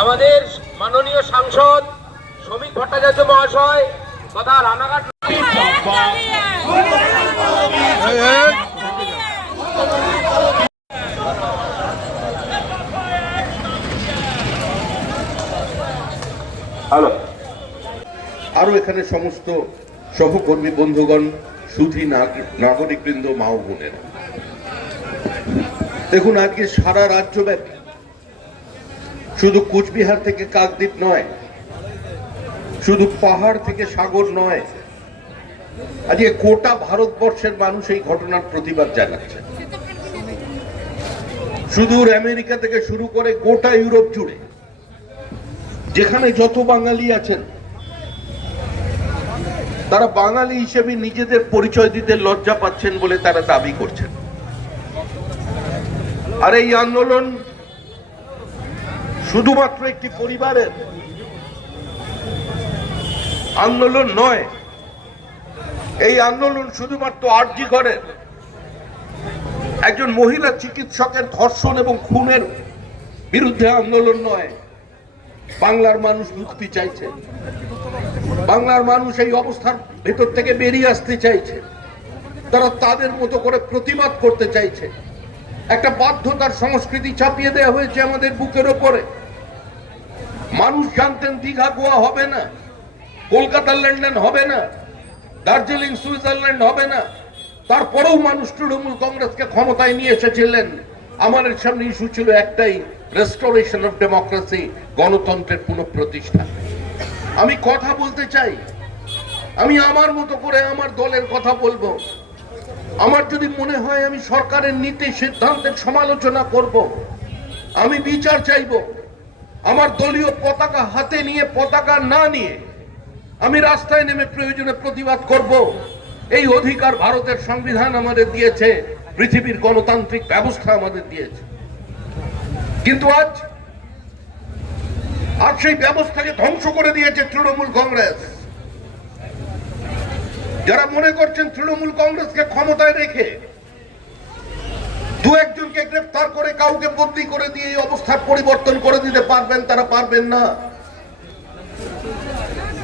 আমাদের মাননীয় সাংসদ শ্রমিক ভট্টাচার্য মহাশয় তথা রানাঘাট আরো এখানে সমস্ত সহকর্মী বন্ধুগণ, সুধী নাগরিকবৃন্দ, মা ও বোনেরা, দেখুন আজকে সারা রাজ্যব্যাপী, শুধু কুচবিহার থেকে কাকদ্বীপ নয়, শুধু পাহাড় থেকে সাগর নয়, আজকে গোটা ভারতবর্ষের মানুষ এই ঘটনার প্রতিবাদ জানাচ্ছে। সুদূর আমেরিকা থেকে শুরু করে গোটা ইউরোপ জুড়ে যেখানে যত বাঙালি আছেন, তারা বাঙালি হিসেবে নিজেদের পরিচয় দিতে লজ্জা পাচ্ছেন বলে তারা দাবি করছেন। আর এই আন্দোলন শুধুমাত্র একটি পরিবারের আন্দোলন নয়, এই আন্দোলন শুধুমাত্র আরজি করেন একজন মহিলা চিকিৎসকের ধর্ষণ এবং খুনের বিরুদ্ধে আন্দোলন নয়। বাংলার মানুষ মুক্তি চাইছে, বাংলার মানুষ এই অবস্থার ভেতর থেকে বেরিয়ে আসতে চাইছে, তারা তাদের মতো করে প্রতিবাদ করতে চাইছে। একটা বাধ্যতার সংস্কৃতি চাপিয়ে দেওয়া হয়েছে আমাদের বুকের ওপরে। মানুষ জানতেন দীঘা গোয়া হবে না, কলকাতা লন্ডন হবে না, দার্জিলিং সুইজারল্যান্ড হবে না, তারপরেও মানুষ তৃণমূল কংগ্রেসকে ক্ষমতায় নিয়ে এসেছিলেন। আমাদের সামনে ইস্যু ছিল একটাই, রেস্টোরেশন অফ ডেমোক্রেসি, গণতন্ত্রের পুনঃপ্রতিষ্ঠা। আমি কথা বলতে চাই, আমি আমার মতো করে আমার দলের কথা বলবো। আমার যদি মনে হয় আমি সরকারের নীতি সিদ্ধান্তের সমালোচনা করব, আমি বিচার চাইব, আমার দলীয় পতাকা হাতে নিয়ে পতাকা না নিয়ে আমি রাস্তায় নেমে প্রয়োজনে প্রতিবাদ করব। এই অধিকার ভারতের সংবিধান আমাদের দিয়েছে, পৃথিবীর গণতান্ত্রিক ব্যবস্থা আমাদের দিয়েছে। কিন্তু আজ সেই ব্যবস্থাকে ধ্বংস করে দিয়েছে তৃণমূল কংগ্রেস। যারা মনে করছেন তৃণমূল কংগ্রেসকে ক্ষমতায় রেখে দু একজনকে গ্রেফতার করে কাউকে বদলি করে দিয়ে এই অবস্থার পরিবর্তন করে দিতে পারবেন, তারা পারবেন না।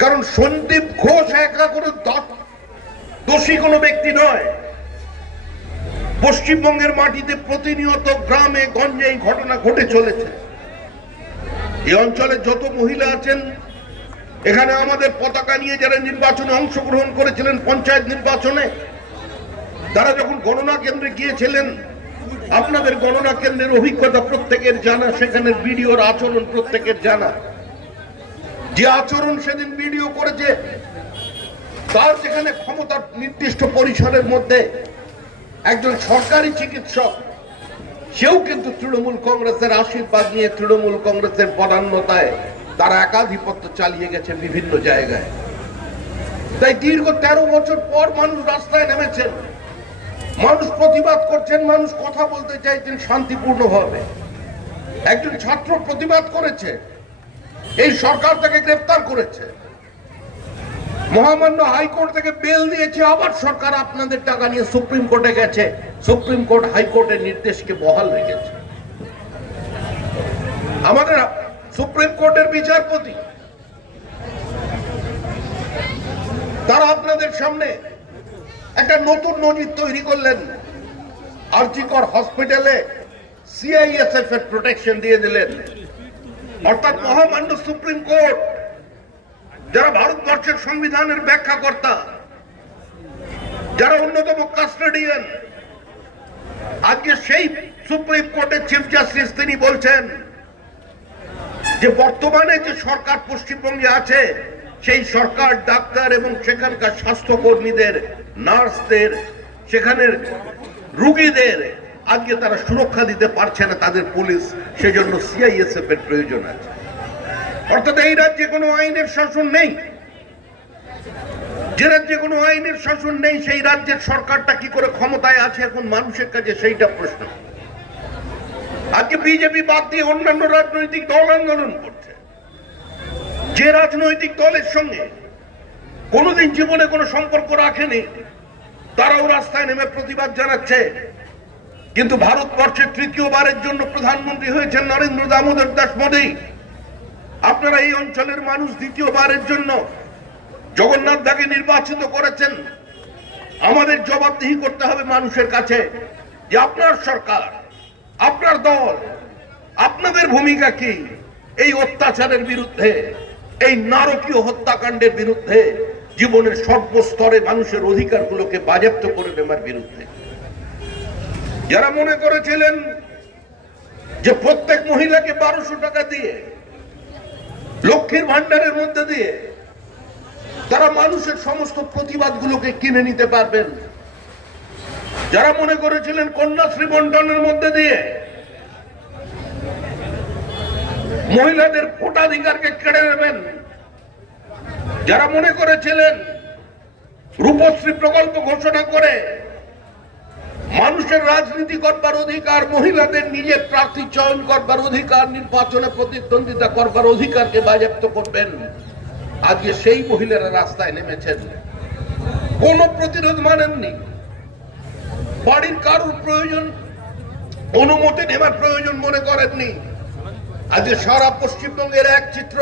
কারণ সন্দীপ ঘোষ একা কোনো দোষী কোনো ব্যক্তি নয়। পশ্চিমবঙ্গের মাটিতে প্রতিনিয়ত গ্রামে গঞ্জে এই ঘটনা ঘটে চলেছে। এই অঞ্চলে যত মহিলা আছেন, এখানে আমাদের পতাকা নিয়ে যারা নির্বাচনে অংশগ্রহণ করেছিলেন, পঞ্চায়েত নির্বাচনে, তারা যখন গণনা কেন্দ্রে গিয়েছিলেন, আপনাদের গণনা কেন্দ্রের অভিজ্ঞতা প্রত্যেকের জানা, সেখানের বিডিওর আচরণ প্রত্যেকের জানা। যে আচরণ সেদিন বিডিও করেছে, তার যেখানে ক্ষমতার নির্দিষ্ট পরিসরের মধ্যে একজন সরকারি চিকিৎসক, সেও কিন্তু তৃণমূল কংগ্রেসের আশীর্বাদ নিয়ে তৃণমূল কংগ্রেসের পদান্নতায় তারা একাধিপত্য চালিয়ে গেছে বিভিন্ন জায়গায়। তাই দীর্ঘ 13 বছর পর মানুষ রাস্তায় নেমেছেন, মানুষ প্রতিবাদ করছেন, মানুষ কথা বলতে চাইছেন শান্তিপূর্ণভাবে। একজন ছাত্র প্রতিবাদ করেছে, এই সরকার তাকে গ্রেফতার করেছে, মহামান্য হাইকোর্ট থেকে বেল দিয়েছে, আবার সরকার আপনাদের টাকা নিয়ে সুপ্রিম কোর্টে গেছে, সুপ্রিম কোর্ট হাইকোর্টের নির্দেশকে বহাল রেখেছে। আমাদের সুপ্রিম কোর্টের বিচারপতি তারা আপনাদের সামনে একটা নতুন নজির তৈরি করলেন। আরজি কর হসপিটালে সিআইএসএফ এর প্রোটেকশন দিয়ে দিলেন। অর্থাৎ মহামান্য সুপ্রিম কোর্ট, যারা ভারতবর্ষের সংবিধানের ব্যাখ্যাকর্তা, যারা অন্যতম কাস্টোডিয়ান, আজকে সেই সুপ্রিম কোর্টের চিফ জাস্টিস তিনি বলছেন যে বর্তমানে যে সরকার পশ্চিমবঙ্গে আছে, সেই সরকার ডাক্তার এবং সেখানকার স্বাস্থ্যকর্মীদের, নার্সদের, সেখানের রোগীদের আজকে তারা সুরক্ষা দিতে পারছে না, তাদের পুলিশ, সেজন্য সিআইএসএফ এর প্রয়োজন আছে। অর্থাৎ এই রাজ্যে কোনো আইনের শাসন নেই। যে রাজ্যে কোনো আইনের শাসন নেই, সেই রাজ্যের সরকারটা কি করে ক্ষমতায় আছে এখন মানুষের কাছে সেইটা প্রশ্ন। আজকে বিজেপি বাদ দিয়ে অন্যান্য রাজনৈতিক দল আন্দোলন করছে। যে রাজনৈতিক দলের সঙ্গে কোনোদিন জীবনে কোনো সম্পর্ক রাখেনি, তারাও রাস্তায় নেমে প্রতিবাদ জানাচ্ছে। কিন্তু ভারতবর্ষের তৃতীয়বারের জন্য প্রধানমন্ত্রী হয়েছেন নরেন্দ্র দামোদর দাস মোদী। আপনারা এই অঞ্চলের মানুষ দ্বিতীয়বারের জন্য জগন্নাথ দাকে নির্বাচিত করেছেন। আমাদের জবাবদিহি করতে হবে মানুষের কাছে যে আপনার সরকার, আপনার দল, আপনাদের ভূমিকা কি এই অত্যাচারের বিরুদ্ধে, এই নারকীয় হত্যাকাণ্ডের বিরুদ্ধে, জীবনের সর্বস্তরে মানুষের অধিকারগুলোকে বাজেয়াপ্ত করে নেওয়ার বিরুদ্ধে। যারা মনে করেছিলেন যে প্রত্যেক মহিলাকে 1200 টাকা দিয়ে, লক্ষ্মীর ভান্ডারের মধ্যে দিয়ে তারা মানুষের সমস্ত প্রতিবাদগুলোকে কিনে নিতে পারবেন, যারা মনে করেছিলেন কন্যাশ্রী বন্টনের মধ্যে দিয়ে মহিলাদের ভোটাধিকারকে কেড়ে নেবেন, যারা মনে করেছিলেন রূপশ্রী প্রকল্প ঘোষণা করে মানুষের রাজনীতি করবার অধিকার, মহিলাদের নিজের প্রার্থী চয়ন করবার অধিকার, নির্বাচনে প্রতিদ্বন্দ্বিতা করবার অধিকারকে বাজেয়াপ্ত করবেন, আজকে সেই মহিলারা রাস্তায় নেমেছেন। কোন প্রতিরোধ মানেননি। বাড়ির কারোর প্রয়োজন, অনুমতি নেবার প্রয়োজন মনে করেননি। আজকে সারা পশ্চিমবঙ্গের এক চিত্র।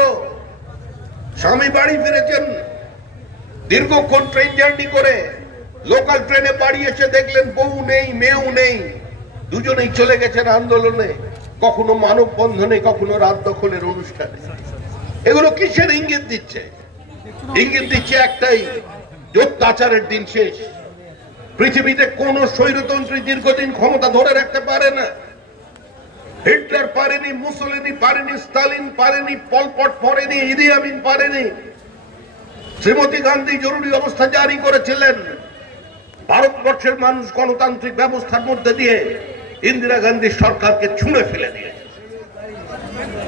স্বামী বাড়ি ফিরেছেন, দীর্ঘক্ষণ ট্রেন জার্নি করে লোকাল ট্রেনে বাড়ি এসে দেখলেন বউ নেই, মেয়েও নেই, দুজনেই চলে গেছেন আন্দোলনে, কখনো মানববন্ধনে, কখনো রাত দখলের অনুষ্ঠানে। এগুলো কিসের ইঙ্গিত দিচ্ছে? ইঙ্গিত দিচ্ছে একটাই, অত্যাচারের দিন শেষ। পৃথিবীতে কোন স্বৈরতন্ত্রী দীর্ঘদিন ক্ষমতা ধরে রাখতে পারে না। হিটলার পারেনি, মুসোলিনি পারেনি, স্টালিন পারেনি, পল পট পারেনি, ইদি আমিন পারেনি। শ্রীমতী গান্ধী জরুরি অবস্থা জারি করেছিলেন। ভারতবর্ষের মানুষ গণতান্ত্রিক ব্যবস্থার মধ্যে দিয়ে ইন্দিরা গান্ধীর সরকারকে ছুঁড়ে ফেলে দিয়েছে।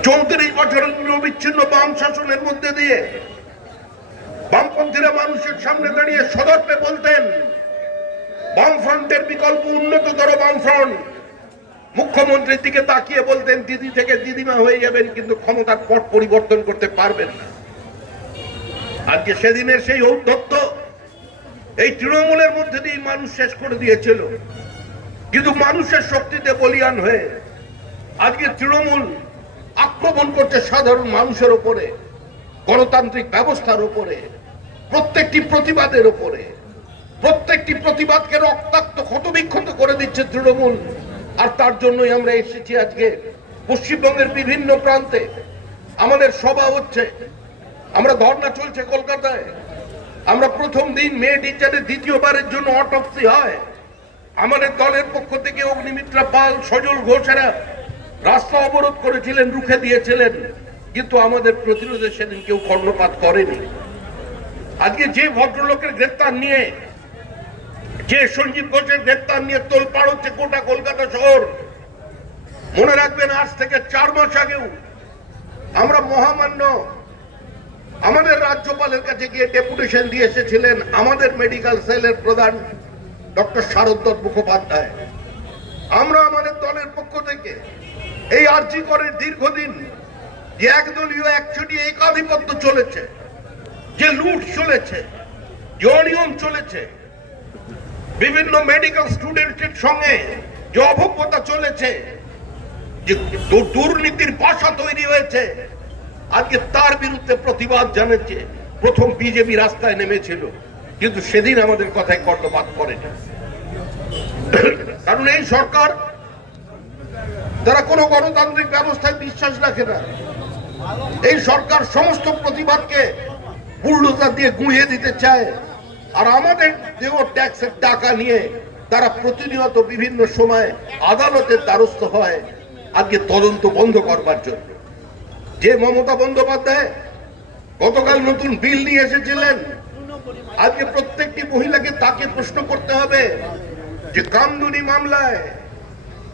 34 বছরের নিরবিচ্ছিন্ন বাম শাসনের মধ্যে দিয়ে বামপন্থীরা মানুষের সামনে দাঁড়িয়ে সদর্পে বলতেন বামফ্রন্টের বিকল্প উন্নততর বামফ্রন্ট। মুখ্যমন্ত্রীর দিকে তাকিয়ে বলতেন দিদি থেকে দিদিমা হয়ে যাবেন, কিন্তু ক্ষমতার পট পরিবর্তন করতে পারবেন না। আজকে সেদিনের সেই ঔদ্ধত্য এই তৃণমূলের মধ্যে দিয়ে মানুষ শেষ করে দিয়েছিল। কিন্তু মানুষের শক্তিতে বলিয়ান হয়ে আজকে তৃণমূল আক্রমণ করছে সাধারণ মানুষের উপরে, গণতান্ত্রিক ব্যবস্থার উপরে, প্রত্যেকটি প্রতিবাদের উপরে। প্রত্যেকটি প্রতিবাদকে রক্তাক্ত ক্ষতবিক্ষত করে দিচ্ছে তৃণমূল। আর তার জন্যই আমরা এসেছি আজকে পশ্চিমবঙ্গের বিভিন্ন প্রান্তে। আমাদের সভা হচ্ছে, আমরা ধর্ণা চলছে কলকাতায়। আমরা প্রথম দিন মে টিচারে দ্বিতীয়বারের জন্য অটপ্সি হয়। আমাদের দলের পক্ষ থেকে অগ্নিমিত্রা পাল, সজল ঘোষেরা রাস্তা অবরোধ করেছিলেন, রুখে দিয়েছিলেন, কিন্তু আমাদের প্রতিরোধে সেদিন কেউ কর্ণপাত করেনি। আজকে যে ভদ্রলোকের গ্রেপ্তার নিয়ে, যে সঞ্জীব ঘোষের গ্রেপ্তার নিয়ে তোলপাড় হচ্ছে গোটা কলকাতা শহর, মনে রাখবেন আজ থেকে 4 মাস আগেও আমরা মহামান্য আমাদের রাজ্যপালের কাছে গিয়ে ডেপুটেশন দিয়ে এসেছিলেন আমাদের মেডিকেল সেলের প্রধান ডক্টর শারদ দত্ত মুখোপাধ্যায়। আমরা আমাদের দলের পক্ষ থেকে এই আরজি করের দীর্ঘদিন যে একদলীয় একচুটি একাধিপত্য চলেছে, যে লুট চলেছে, যে অনিয়ম চলেছে, বিভিন্ন মেডিকেল স্টুডেন্টের সঙ্গে যে অভব্যতা চলেছে, যে দুর্নীতির বাসা তৈরি হয়েছে, আজকে তার বিরুদ্ধে প্রতিবাদ জানাচ্ছে। প্রথম বিজেপি রাস্তায় নেমেছিল, কিন্তু সেদিন আমাদের কথায় কর্ণপাত করেনি। কারণ এই সরকার, তারা কোনো গণতান্ত্রিক ব্যবস্থায় বিশ্বাস রাখে না। এই সরকার সমস্ত প্রতিবাদকে বুলডোজার দিয়ে গুঁড়িয়ে দিতে চায়। আর আমাদের দেহ ট্যাক্সের টাকা নিয়ে তারা প্রতিনিয়ত বিভিন্ন সময় আদালতের দ্বারস্থ হয় আজকে তদন্ত বন্ধ করবার জন্য। যে মমতা বন্দ্যোপাধ্যায় গতকাল নতুন বিল নিয়ে এসেছিলেন, আজকে প্রত্যেকটি মহিলাকে তাকে প্রশ্ন করতে হবে যে কামদুনি মামলায়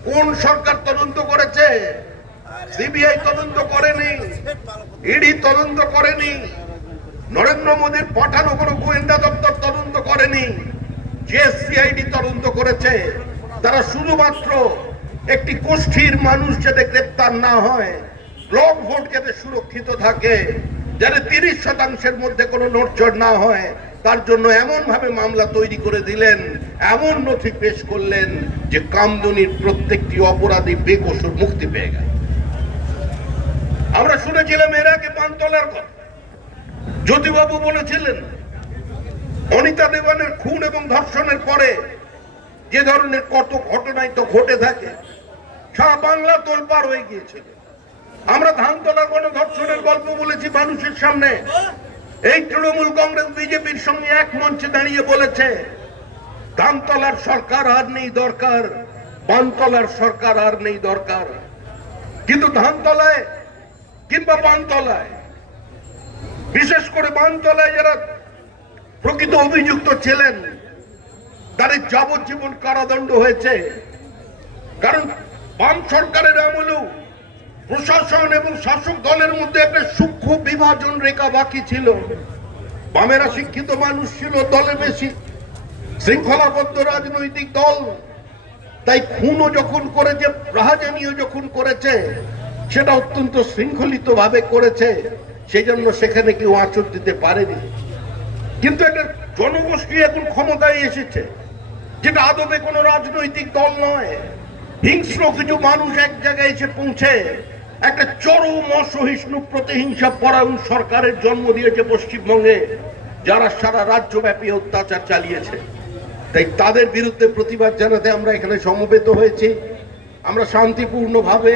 কোন সরকার তদন্ত করেছে? সিবিআই তদন্ত করেনি, ইডি তদন্ত করেনি, নরেন্দ্র মোদীর পাঠানো কোনো গোয়েন্দা দপ্তর তদন্ত করেনি, যে সিআইডি তদন্ত করেছে। তারা শুধুমাত্র একটি গোষ্ঠীর মানুষ যাতে গ্রেপ্তার না হয়, ব্লক ভোট যাতে সুরক্ষিত থাকে, যাতে 30% মধ্যে কোনো নড়চড় না হয়, তার জন্য এমন ভাবে মামলা তৈরি করে দিলেন, এমন নথি পেশ করলেন যে কামদুনির প্রত্যেকটি অপরাধী বেকসুর মুক্তি পেয়ে গেল। আমরা শুনেছিলাম এর আগে পানতলার কথা, জ্যোতিবাবু বলেছিলেন অনিতা দেওয়ানের খুন এবং ধর্ষণের পরে যে ধরনের কত ঘটনাই তো ঘটে থাকে, সারা বাংলা তোলপাড় হয়ে গিয়েছিল। আমরা ধানতলার গণধর্ষণের গল্প বলেছি মানুষের সামনে। এই তৃণমূল কংগ্রেস বিজেপির সঙ্গে এক মঞ্চে দাঁড়িয়ে বলেছে ধানতলার সরকার আর নেই দরকার, পানতলার সরকার আর নেই দরকার। কিন্তু ধানতলায় কিংবা পানতলায়, বিশেষ করে পানতলায় যারা প্রকৃত অভিযুক্ত ছিলেন তাদের যাবজ্জীবন কারাদণ্ড হয়েছে। কারণ বাম সরকারের আমলেও প্রশাসন এবং শাসক দলের মধ্যে একটা সূক্ষ্ম বিভাজন রেখা বাকি ছিল। বামেরা শিক্ষিত মানুষ ছিল দলে বেশি, শৃঙ্খলাবদ্ধ রাজনৈতিক দল, তাই খুনও যখন করেছে, রাহাজানিও যখন করেছে, সেটা অত্যন্ত শৃঙ্খলিত ভাবে করেছে, সেই জন্য সেখানে কেউ আঁচড় দিতে পারেনি। কিন্তু একটা জনগোষ্ঠী এখন ক্ষমতায় এসেছে, যেটা আদবে কোনো রাজনৈতিক দল নয়। হিংস্র কিছু মানুষ এক জায়গায় এসে পৌঁছে একটা চরম অসহিষ্ণু প্রতিহিংসা পরায়ণ সরকারের জন্ম দিয়েছে পশ্চিমবঙ্গে, যারা সারা রাজ্যব্যাপী অত্যাচার চালিয়েছে। তাই তাদের বিরুদ্ধে প্রতিবাদ জানাতে আমরা এখানে সমবেত হয়েছি। আমরা শান্তিপূর্ণভাবে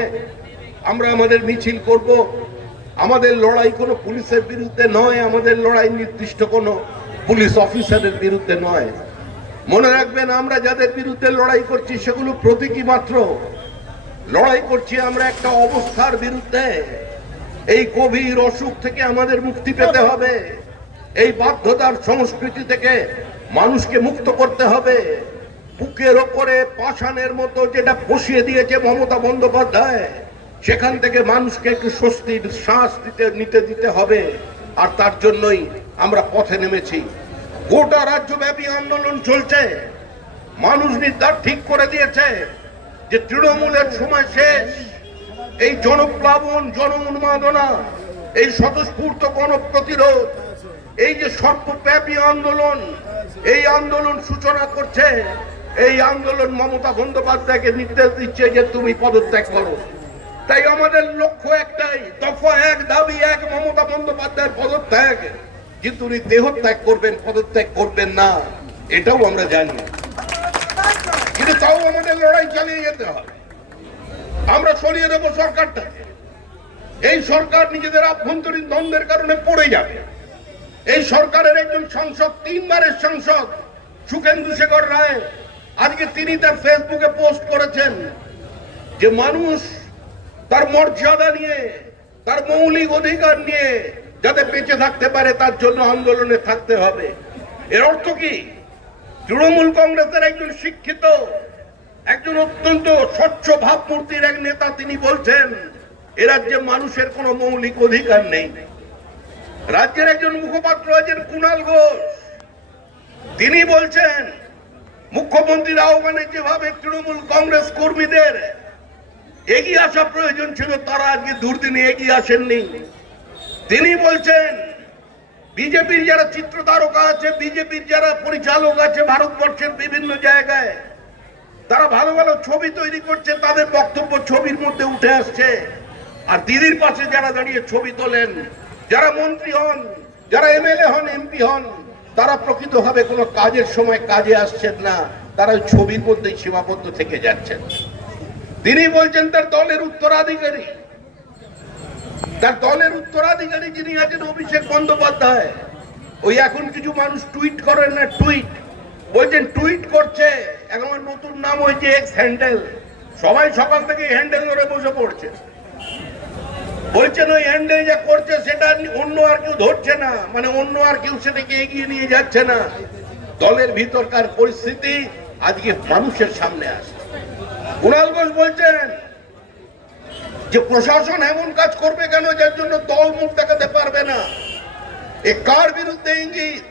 আমরা আমাদের মিছিল করব। আমাদের লড়াই কোনো পুলিশের বিরুদ্ধে নয়, আমাদের লড়াই নির্দিষ্ট কোনো পুলিশ অফিসারের বিরুদ্ধে নয়। মনে রাখবেন, আমরা যাদের বিরুদ্ধে লড়াই করছি সেগুলো প্রতীকী মাত্র। লড়াই করছি আমরা একটা অবস্থার বিরুদ্ধে। এই গভীর অসুখ থেকে আমাদের মুক্তি পেতে হবে, এই বাধ্যতার সংস্কৃতি থেকে মানুষকে মুক্ত করতে হবে। বুকের ওপরে পাষাণের মতো যেটা বসিয়ে দিয়েছে মমতা বন্দ্যোপাধ্যায়, সেখান থেকে মানুষকে একটু স্বস্তির শ্বাস নিতে দিতে হবে। আর তার জন্যই আমরা পথে নেমেছি। গোটা রাজ্যব্যাপী আন্দোলন চলছে। মানুষ নির্ধার ঠিক করে দিয়েছে যে তৃণমূলের সময় শেষ। এই জনপ্লাবন, জন উন্মাদনা, এই স্বতঃস্ফূর্ত গণপ্রতিরোধ, এই যে সর্বব্যাপী আন্দোলন, এই আন্দোলন সূচনা করছে, এই আন্দোলন মমতা বন্দ্যোপাধ্যায়কে নির্দেশ দিচ্ছে যে তুমি পদত্যাগ করো। তাই আমাদের লক্ষ্য একটাই, দফা এক, দাবি এক, মমতা বন্দ্যোপাধ্যায়ের পদত্যাগ। কিন্তু উনি দেহত্যাগ করবেন, পদত্যাগ করবেন না, এটাও আমরা জানি। কিন্তু তাও আমাদের লড়াই চালিয়ে যেতে হবে। আমরা সরিয়ে দেবো সরকারটাকে। এই সরকার নিজেদের আভ্যন্তরীণ দ্বন্দ্বের কারণে পড়ে যাবে। এই সরকারের একজন সংসদ, 3 বারের সংসদ সুখেন্দু শেখর রায়, আজকে তিনি তার ফেসবুকে পোস্ট করেছেন যে মানুষ তার মর্যাদা নিয়ে, তার মৌলিক অধিকার নিয়ে যাতে বেঁচে থাকতে পারে তার জন্য আন্দোলনে থাকতে হবে। এর অর্থ কি? তৃণমূল কংগ্রেসের একজন শিক্ষিত, একজন অত্যন্ত স্বচ্ছ ভাবমূর্তির এক নেতা তিনি বলছেন এ রাজ্যে মানুষের কোনো মৌলিক অধিকার নেই। রাজ্যের একজন মুখপাত্র আছেন কুণাল ঘোষ, তিনি বলছেন মুখ্যমন্ত্রীর আহ্বানে যেভাবে তৃণমূল কংগ্রেস কর্মীদের এগিয়ে আসা প্রয়োজন ছিল, তারা আজকে দুর্দিনে এগিয়ে আসেননি। তিনি বলছেন বিজেপির যারা চিত্র তারকা আছে, বিজেপির যারা পরিচালক আছে ভারতবর্ষের বিভিন্ন জায়গায়, তারা ভালো ভালো ছবি তৈরি করছে, তাদের বক্তব্য ছবির মধ্যে উঠে আসছে। আর দিদির পাশে যারা দাঁড়িয়ে ছবি তোলেন, যারা মন্ত্রী হন, যারা এমএলএ হন, এমপি হন, তারা প্রকৃতভাবে কোনো কাজের সময় কাজে আসছেন না, তারা ওই ছবির মধ্যেই সীমাবদ্ধ থেকে যাচ্ছেন। তিনি বলছেন তার দলের উত্তরাধিকারী, তার দলের উত্তরাধিকারী যিনি আছেন অভিষেক বন্দ্যোপাধ্যায়, ওই এখন কিছু মানুষ টুইট করেন না, টুইট বলছেন, টুইট করছে। এখন নতুন নাম হয়েছে এক্স হ্যান্ডেল। সবাই সকাল থেকে হ্যান্ডেল ধরে বসে পড়ছে। বলছেন ওই হ্যান্ডেল যা করছে সেটা অন্য আর কেউ ধরছে না, মানে অন্য আর কেউ সেটাকে এগিয়ে নিয়ে যাচ্ছে না। দলের ভিতরকার পরিস্থিতি আজকে মানুষের সামনে আসে। কুণাল ঘোষ বলছেন যে প্রশাসন এমন কাজ করবে কেন যার জন্য দল মুখ দেখাতে পারবে না। এ কার বিরুদ্ধে ইঙ্গিত?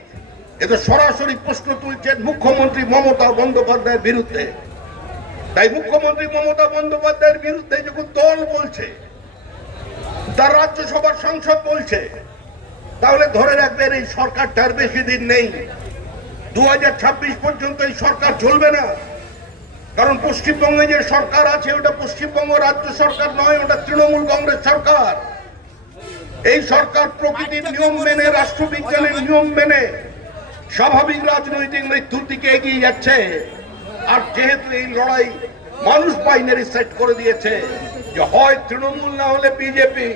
এ তো সরাসরি প্রশ্ন তুলছেন মুখ্যমন্ত্রী মমতা বন্দ্যোপাধ্যায়ের বিরুদ্ধে। তাই মুখ্যমন্ত্রী মমতা বন্দ্যোপাধ্যায়ের বিরুদ্ধে যখন দল বলছে, তার রাজ্যসভার সংসদ বলছে, তাহলে ধরে রাখবেন এই সরকারটার বেশি দিন নেই। 2026 পর্যন্ত এই সরকার চলবে না। কারণ পশ্চিমবঙ্গে যে সরকার আছে ওটা পশ্চিমবঙ্গ রাজ্য সরকার নয়, ওটা তৃণমূল কংগ্রেস সরকার। এই সরকার প্রকৃতির নিয়ম মেনে, রাষ্ট্রবিজ্ঞানের নিয়ম মেনে স্বাভাবিক রাজনৈতিক মৃত্যুর দিকে এগিয়ে যাচ্ছে। আর যেহেতু এই লড়াই মানুষ বাইনারি সেট করে দিয়েছে যে হয় তৃণমূল না হলে বিজেপি,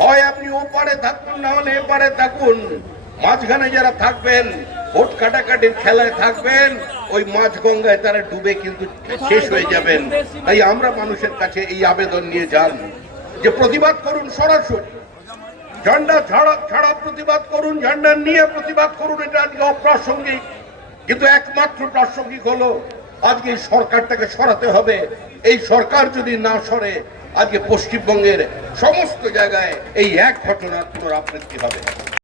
হয় আপনি ও পারে থাকুন না হলে এপারে থাকুন, মাঝখানে যারা থাকবেন ভোট কাটাকাটির খেলায় থাকবেন, ওই মাঝ গঙ্গায় তারা ডুবে কিন্তু শেষ হয়ে যাবেন। তাই আমরা মানুষের কাছে এই আবেদন নিয়ে যান যে প্রতিবাদ করুন, সরাসরি ঝান্ডা ছাড়া প্রতিবাদ করুন, ঝান্ডা নিয়ে প্রতিবাদ করুন। এটা আজকে অপ্রাসঙ্গিক, কিন্তু একমাত্র প্রাসঙ্গিক হলো আজকে এই সরকারটাকে সরাতে হবে। এই সরকার যদি না সরে, আজকে পশ্চিমবঙ্গের সমস্ত জায়গায় এই এক ঘটনার পুনরাবৃত্তি হবে।